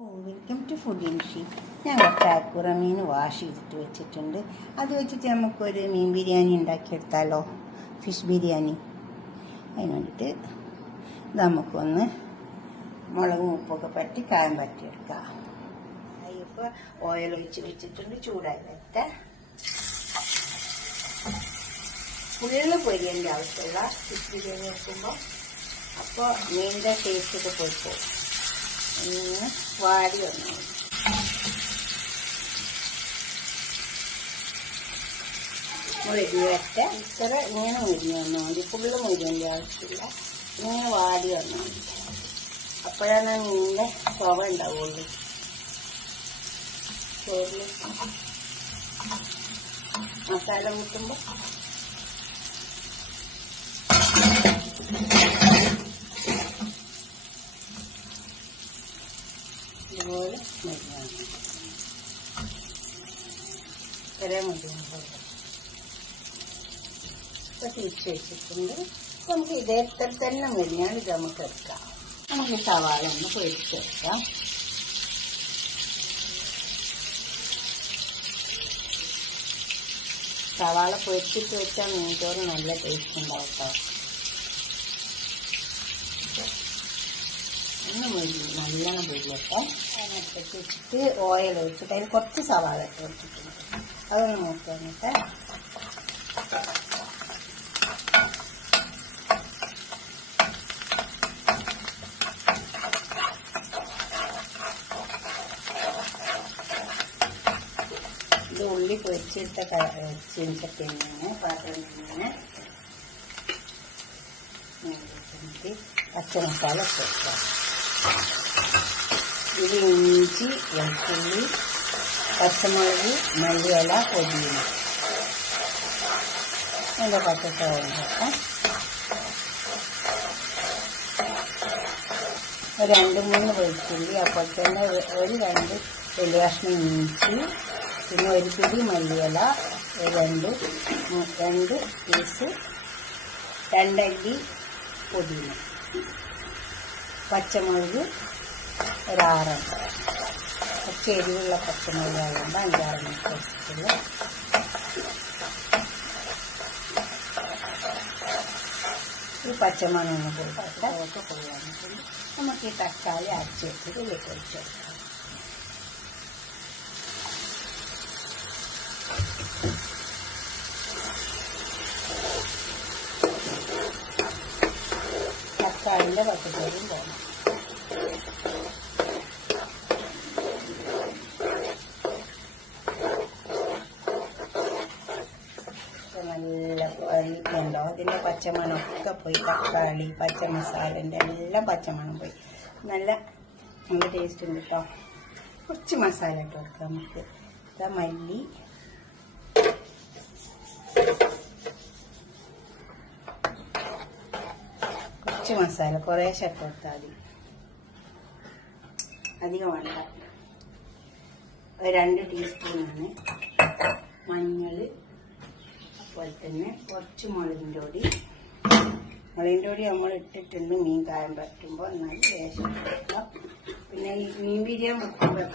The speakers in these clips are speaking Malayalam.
Welcome to food ഇൻഷി. ഞാൻ കുറച്ച് അക്കൂറ മീൻ വാഷ് ചെയ്തിട്ട് വെച്ചിട്ടുണ്ട്. അത് വെച്ചിട്ട് നമുക്കൊരു മീൻ ബിരിയാണി ഉണ്ടാക്കിയെടുത്താലോ, ഫിഷ് ബിരിയാണി. അതിന് വേണ്ടിയിട്ട് നമുക്കൊന്ന് മുളകും ഉപ്പൊക്കെ പറ്റി കായം പറ്റിയെടുക്കാം. ഇപ്പോൾ ഓയിൽ ഒഴിച്ച് വെച്ചിട്ടുണ്ട്, ചൂടായി വരട്ടെ. ഫുള്ള് പൊരിയേണ്ട ആവശ്യമില്ല ഫിഷ് ബിരിയാണി വെക്കുമ്പോൾ, അപ്പോൾ മീനിൻ്റെ ടേസ്റ്റൊക്കെ പോയി പോകും. ഇങ്ങനെ വാടി വന്നു മുരിഞ്ഞ് വരട്ടെ. ഇത്ര ഇങ്ങനെ മുരിഞ്ഞ് വന്നാൽ മതി, ഫുള്ള് മുരിഞ്ഞേണ്ട ആവശ്യമില്ല. ഇങ്ങനെ വാടി വന്നാൽ മതി, അപ്പോഴാണ് മീനിൻ്റെ സ്വവ ഉണ്ടാവുള്ളൂ. ചോറിൽ മസാല കൂട്ടുമ്പോൾ ഇതുപോലെ മതിയാണ്. ഇത്രേ മതിയാണ്. ഇപ്പോൾ തിരിച്ച് വെച്ചിട്ടുണ്ട്. നമുക്ക് ഇതേ തന്നെ മരിഞ്ഞാൽ ഇത് നമുക്ക് എടുക്കാം. നമുക്ക് സവാള ഒന്ന് പൊരിച്ചെടുക്കാം. സവാള പൊരിച്ചിട്ട് വെച്ചാൽ മീൻചോറ് നല്ല ടേസ്റ്റ് ഉണ്ടാവും കേട്ടോ. ഒന്ന് നല്ലോണം പൊരിയട്ടെ. അതിനകത്തേക്ക് വെച്ചിട്ട് ഓയിൽ ഒഴിച്ചിട്ട് അതിൽ കുറച്ച് സവാള ഇട്ട് വെച്ചിട്ടുണ്ട്. അതൊന്ന് നോക്കി വന്നിട്ട് ഇത് ഉള്ളി പൊരിച്ചിട്ട ചീനിച്ചട്ടിങ്ങനെ പാത്രം തന്നെ പച്ചമസാല ചേർക്കാം. ഇത് ഇഞ്ചി, വെളുത്തുള്ളി, പച്ചമുളക്, മല്ലിയില, പുതിന, അതിൻ്റെ പച്ചത്തോളം ചേർക്കാം. ഒരു 2-3 വെളുത്തുള്ളി, അപ്പോൾ തന്നെ ഒരു 2 വലിയ കഷ്ണം ഇഞ്ചി, പിന്നെ ഒരു പിടി മല്ലിയില, 2 പീസ് 2 അല്ലി പുതിന, പച്ചമുളക് ഒരു 6, കുറച്ച് എരിവുള്ള പച്ചമുളകായതുകൊണ്ട് 5-6 വെച്ചിട്ടുള്ള. ഈ പച്ചമണം ഒന്ന് പോയിട്ട് അതൊക്കെ പോയി വന്നിട്ടുണ്ട്. നമുക്ക് ഈ തക്കാളി അരച്ച് വെച്ചിട്ട് ഇതിലേക്ക് ഒഴിച്ചെടുക്കാം. തക്കാളിൻ്റെ പച്ചക്കറിയും പോകണം. നല്ല ഉണ്ടോ, അതിൻ്റെ പച്ചമണമൊക്കെ പോയി. തക്കാളി, പച്ചമസാലൻ്റെ എല്ലാം പച്ചമണം പോയി. നല്ല ടേസ്റ്റ് ഉണ്ട് കേട്ടോ. കുറച്ച് മസാല ഇട്ട് കൊടുക്കാം നമുക്ക്. മല്ലി, കുറച്ച് മസാല കുറേശ്ശെ ഇട്ട് കൊടുത്താൽ മതി, അധികം വേണ്ട. 2 ടീസ്പൂണാണ് മഞ്ഞൾ, അതുപോലെ തന്നെ കുറച്ച് മുളകിൻ്റെ പൊടി നമ്മൾ ഇട്ടിട്ടുണ്ട് മീൻ കായം പറ്റുമ്പോൾ. എന്നാലും ലേശം കൊടുക്കാം. പിന്നെ ഈ മീൻ ബിരിയാണി വെക്കുമ്പോൾ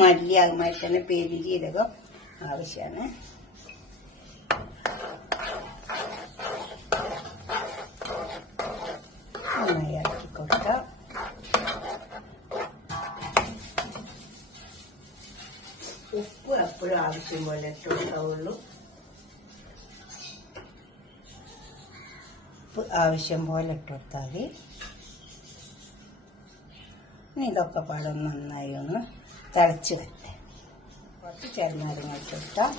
മല്ലി അതുമായി തന്നെ പെരുംജീരകം ആവശ്യമാണ്. നന്നായി ഇറക്കി കൊടുക്കാം. ഉപ്പ് എപ്പോഴും ആവശ്യം പോലെ ഇട്ട് കൊടുക്കാവുള്ളൂ. ഉപ്പ് ആവശ്യം പോലെ ഇട്ട് കൊടുത്താൽ മതി. ഇനി ഇതൊക്കെ പാടൊന്ന് നന്നായി ഒന്ന് തിളച്ച് വരട്ടെ. കുറച്ച് ചെറുനാരങ്ങ ഇട്ട് കൊടുക്കാം.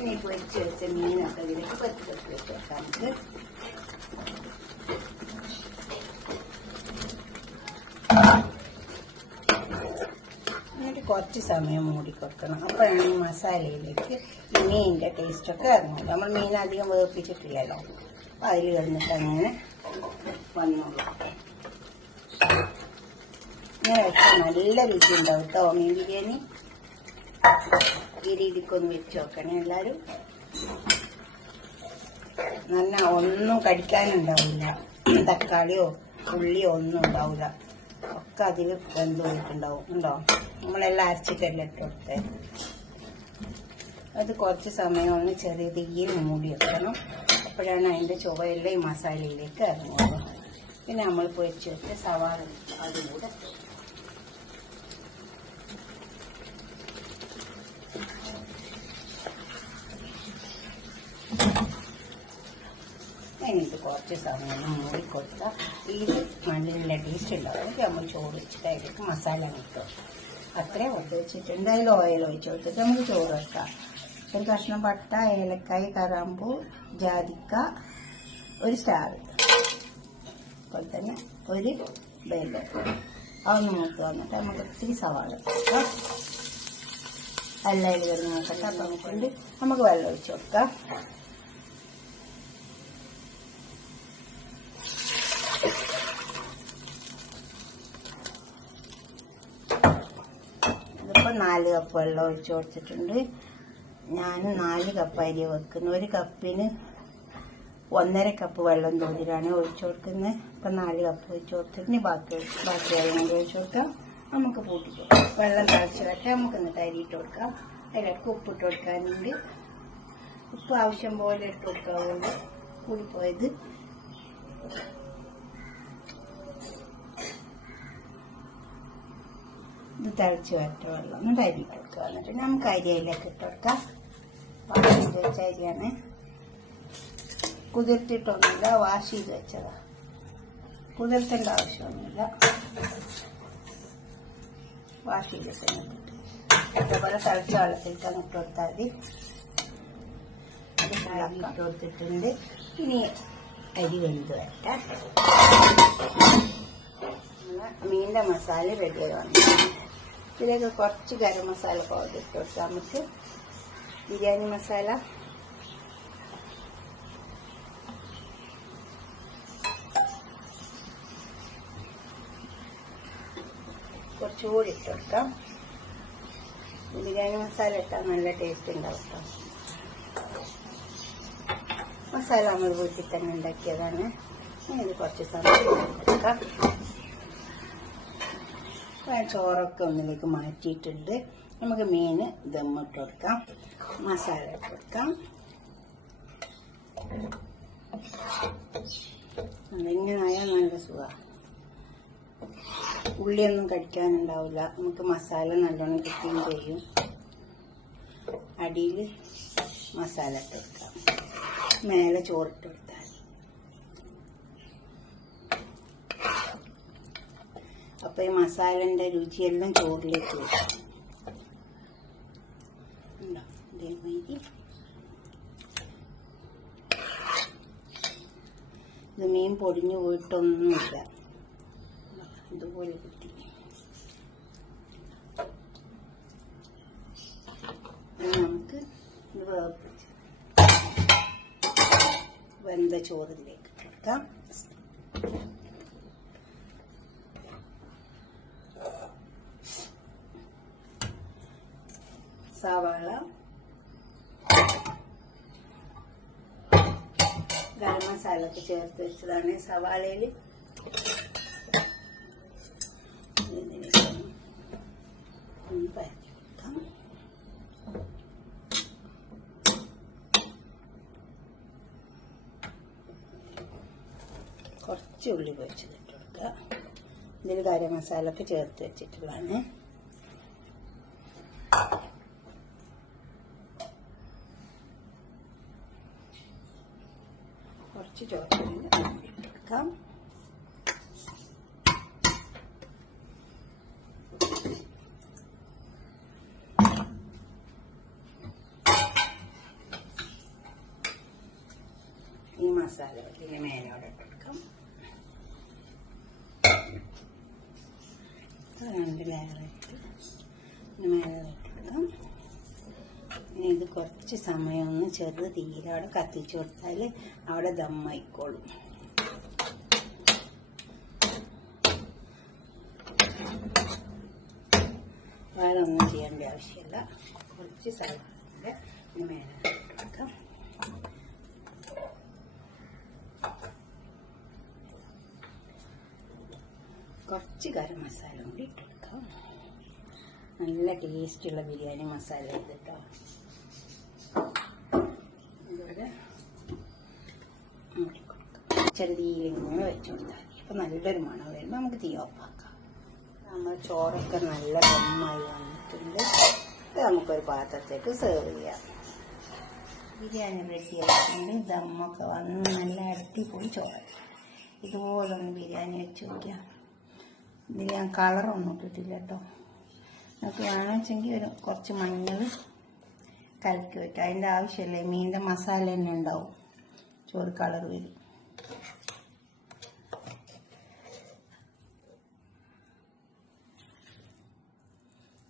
ഇനി പൊരിച്ച് വെച്ച മീനൊക്കെ ഇതിലേക്ക് പറ്റി വെച്ച് വെക്കാം. നമുക്ക് എന്നിട്ട് കുറച്ച് സമയം മൂടി കൊടുക്കണം. അപ്പോഴാണ് ഈ മസാലയിലേക്ക് ഈ മീനിൻ്റെ ടേസ്റ്റൊക്കെ ഇറങ്ങും. നമ്മൾ മീൻ അധികം വേർപ്പിച്ചിട്ടില്ലല്ലോ, അപ്പോൾ അതിൽ കിടന്നിട്ട് അങ്ങനെ വന്നോളൂ. ഇങ്ങനെ വെച്ചാൽ നല്ല രുചി ഉണ്ടാവും കേട്ടോ മീൻ ബിരിയാണി. ഈ രീതിക്കൊന്ന് വെച്ച് നോക്കണേ എല്ലാവരും. നല്ല ഒന്നും കടിക്കാനുണ്ടാവില്ല. തക്കാളിയോ ഉള്ളി ഒന്നും ഉണ്ടാവില്ല, ഒക്കെ അതിൽ വെന്ത് പോയിട്ടുണ്ടാവും. ഉണ്ടോ? നമ്മളെല്ലാം അരച്ചിട്ടല്ലേ ഇട്ട് കൊടുത്തേ. അത് കുറച്ച് സമയം ഒന്ന് ചെറിയ തീയിൽ മൂടി വെക്കണം. അപ്പോഴാണ് അതിൻ്റെ ചുവയെല്ലാം ഈ മസാലയിലേക്ക് ഇറങ്ങുള്ളൂ. പിന്നെ നമ്മൾ പൊരിച്ച് വെച്ച സവാള അതിലൂടെ അതിനിട്ട് കുറച്ച് സമയം മൂടി കൊടുത്താൽ ഇത് നല്ല ടേസ്റ്റ് ഉണ്ടാവും. എന്നിട്ട് നമ്മൾ ചോറ് വെച്ചിട്ട് അതിലേക്ക് മസാല കിട്ടും. അത്രയും ഒട്ട് വെച്ചിട്ടുണ്ട്. അതിൽ ഓയിൽ ഒഴിച്ച് കൊടുത്തിട്ട് നമുക്ക് ചോറ് വെക്കാം. ഒരു കഷ്ണം പട്ട, ഏലക്കായ്, കറാമ്പൂ, ജാതിക്ക, ഒരു സ്റ്റാർ, അതുപോലെ തന്നെ ഒരു ബേല. അതൊന്ന് മൂത്ത് വന്നിട്ട് നമുക്ക് ഇത്തിരി സവാള കൊടുക്കാം. എല്ലാം ഇത് വരുന്ന നോക്കട്ടെ. അപ്പം നമുക്കുണ്ട്, നമുക്ക് വെള്ളം ഒഴിച്ച് കൊടുക്കാം. ഇതിപ്പോൾ 4 കപ്പ് വെള്ളം ഒഴിച്ച് കൊടുത്തിട്ടുണ്ട്. ഞാൻ 4 കപ്പ് അരി വെക്കുന്നു. ഒരു കപ്പിന് 1.5 കപ്പ് വെള്ളം തോതിലാണ് ഒഴിച്ചു കൊടുക്കുന്നത്. ഇപ്പം 4 കപ്പ് ഒഴിച്ച് കൊടുത്തിട്ട് ബാക്കി വെള്ളം കൂടി ഒഴിച്ച് കൊടുക്കാം. നമുക്ക് പൂട്ടിട്ട് വെള്ളം തിളച്ച് വരട്ടെ. നമുക്ക് എന്നിട്ട് അരി ഇട്ട് കൊടുക്കാം. അതിലേക്ക് ഉപ്പിട്ട് കൊടുക്കാനുണ്ട്. ഉപ്പ് ആവശ്യം പോലെ ഇട്ട് കൊടുക്കാവുള്ളൂ, കൂടിപ്പോയത്. ഇത് തിളച്ച് വരട്ടെ വെള്ളം. എന്നിട്ട് അരി ഇട്ട് കൊടുക്കുക. എന്നിട്ട് നമുക്ക് അരി അതിലേക്ക് ഇട്ട് കൊടുക്കാം. വാഷ് ചെയ്ത് വെച്ച അരിയാണ്, കുതിർത്തിട്ടൊന്നുമില്ല, വാഷ് ചെയ്ത് വെച്ചതാ. കുതിർത്തേണ്ട ആവശ്യമൊന്നുമില്ല, വാഷ് ചെയ്തിട്ട് അതേപോലെ തിളച്ച വെള്ളത്തിലേക്ക് അങ്ങ് ഇട്ട് കൊടുത്താൽ മതി. അത് ഇട്ട് കൊടുത്തിട്ടുണ്ട്. ഇനി അരി വെന്ത് വരട്ടെ. മീനിൻ്റെ മസാല റെഡിയായി വന്നു. ഇതിലേക്ക് കുറച്ച് ഗരം മസാല പൗഡർ ഇട്ട് കൊടുക്കാം. നമുക്ക് ബിരിയാണി മസാല, കുറച്ചുകൂടി ഇട്ട് കൊടുക്കാം. ബിരിയാണി മസാല ഇട്ടാൽ നല്ല ടേസ്റ്റ് ഉണ്ടാവും കേട്ടോ. മസാല നമ്മൾ വീട്ടിൽ തന്നെ ഉണ്ടാക്കിയതാണ്. ഇത് കുറച്ച് സമയം എടുക്കാം. ചോറൊക്കെ ഒന്നിലേക്ക് മാറ്റിയിട്ടുണ്ട്. നമുക്ക് മീൻ ദമ്മിട്ട് കൊടുക്കാം. മസാല ഇട്ട് കൊടുക്കാം. ഇങ്ങനെ ആയാൽ നല്ല സുഖമാണ്. ഉള്ളിയൊന്നും കടിക്കാനുണ്ടാവില്ല. നമുക്ക് മസാല നല്ലോണം കിട്ടുകയും ചെയ്യും. അടിയിൽ മസാല ഇട്ട് കൊടുക്കാം. മേലെ ചോറിട്ട് കൊടുത്താൽ അപ്പോൾ ഈ മസാലൻ്റെ രുചിയെല്ലാം ചോറിലേക്ക് വരും. ഇതേമാതിരി ഇത് മീൻ പൊടിഞ്ഞു പോയിട്ടൊന്നുമില്ല, ഇതുപോലെ കിട്ടി. നമുക്ക് ഇത് വെന്ത ചോറിലേക്ക് ഇട്ടെടുക്കാം. സവാള, ഗരം മസാല ഒക്കെ ചേർത്ത് വെച്ചതാണ്. സവാളയിൽ പരത്തി കൊടുക്കാം. കുറച്ച് ഉള്ളി പൊരിച്ചതിട്ട് കൊടുക്കുക. ഇതിൽ ഗരം മസാല ഒക്കെ ചേർത്ത് വെച്ചിട്ടുള്ളതാണ്. കുറച്ച് ചോറിന് ഇട്ട് കൊടുക്കാം. ഈ മസാല ഇതിന് മേലോടെ ഇട്ട് കൊടുക്കാം. 2 ലെയറായിട്ട് മേലോടെ ഇട്ട് കൊടുക്കാം. ഇനി ഇത് കുറച്ച് സമയം ഒന്ന് ചെറു തീരെ അവിടെ കത്തിച്ചു കൊടുത്താൽ അവിടെ ദമ്മായിക്കോളും. വേറെ ഒന്നും ചെയ്യേണ്ട ആവശ്യമില്ല. കുറച്ച് സവാള മേലെ ഇട്ട് കൊടുക്കാം. കുറച്ച് ഗരം മസാല കൂടി ഇട്ടെടുക്കാം. നല്ല ടേസ്റ്റുള്ള ബിരിയാണി മസാല ഇത് കേട്ടോ. ഇതുപോലെ ചെറുതീയിൽ ഇങ്ങനെ വെച്ച് കൊടുത്താൽ മതി. അപ്പം നല്ലൊരു മണം വരുമ്പോൾ നമുക്ക് തീ ഓഫാക്കാം. നമ്മൾ ചോറൊക്കെ നല്ല ദമ്മായി വന്നിട്ടുണ്ട്. ഇത് നമുക്കൊരു പാത്രത്തേക്ക് സെർവ് ചെയ്യാം. ബിരിയാണി റെഡി ആയിട്ടുണ്ട്. ദമ്മൊക്കെ വന്ന് നല്ല അടിപൊളി ചോറ്. ഇതുപോലൊന്ന് ബിരിയാണി വെച്ച് നോക്കിയാൽ. ഇതിൽ ഞാൻ കളറൊന്നും ഇട്ടിട്ടില്ല കേട്ടോ. നമുക്ക് വേണമെങ്കിൽ കുറച്ച് മഞ്ഞൾ കലക്കി വയ്ക്കാം. അതിൻ്റെ ആവശ്യമില്ല, മീനിൻ്റെ മസാല തന്നെ ഉണ്ടാവും, ചോറ് കളർ വരും.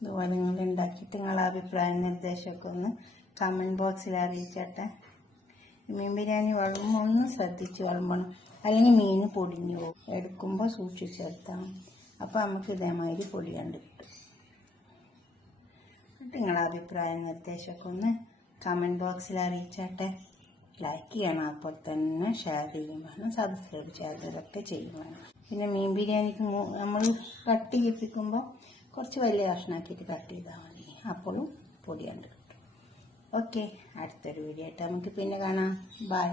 ഇതുപോലെ നിങ്ങൾ ഉണ്ടാക്കിയിട്ട് നിങ്ങളുടെ അഭിപ്രായം നിർദ്ദേശമൊക്കെ ഒന്ന് കമൻറ്റ് ബോക്സിൽ അറിയിച്ചട്ടെ. മീൻ ബിരിയാണി വിളമ്പുമ്പോൾ ഒന്ന് ശ്രദ്ധിച്ച് വിളമ്പണം, അല്ലെങ്കിൽ മീൻ പൊടിഞ്ഞു പോകും. എടുക്കുമ്പോൾ സൂക്ഷിച്ചെടുത്തണം. അപ്പോൾ നമുക്ക് ഇതേമാതിരി പൊടി കണ്ട് കിട്ടും. നിങ്ങളുടെ അഭിപ്രായം നിർദ്ദേശമൊക്കെ ഒന്ന് കമൻറ്റ് ബോക്സിൽ അറിയിച്ചട്ടെ. ലൈക്ക് ചെയ്യണം, അപ്പോൾ തന്നെ ഷെയർ ചെയ്യും വേണം, സബ്സ്ക്രൈബ് ചെയ്തതൊക്കെ ചെയ്യും വേണം. പിന്നെ മീൻ ബിരിയാണിക്ക് നമ്മൾ കട്ട് ചെയ്യിപ്പിക്കുമ്പോൾ കുറച്ച് വലിയ കഷ്ണമാക്കിയിട്ട് കട്ട് ചെയ്താൽ മതി. അപ്പോഴും പൊടി കണ്ട് കിട്ടും. ഓക്കെ, അടുത്തൊരു വീഡിയോ ആയിട്ട് നമുക്ക് പിന്നെ കാണാം. ബൈ.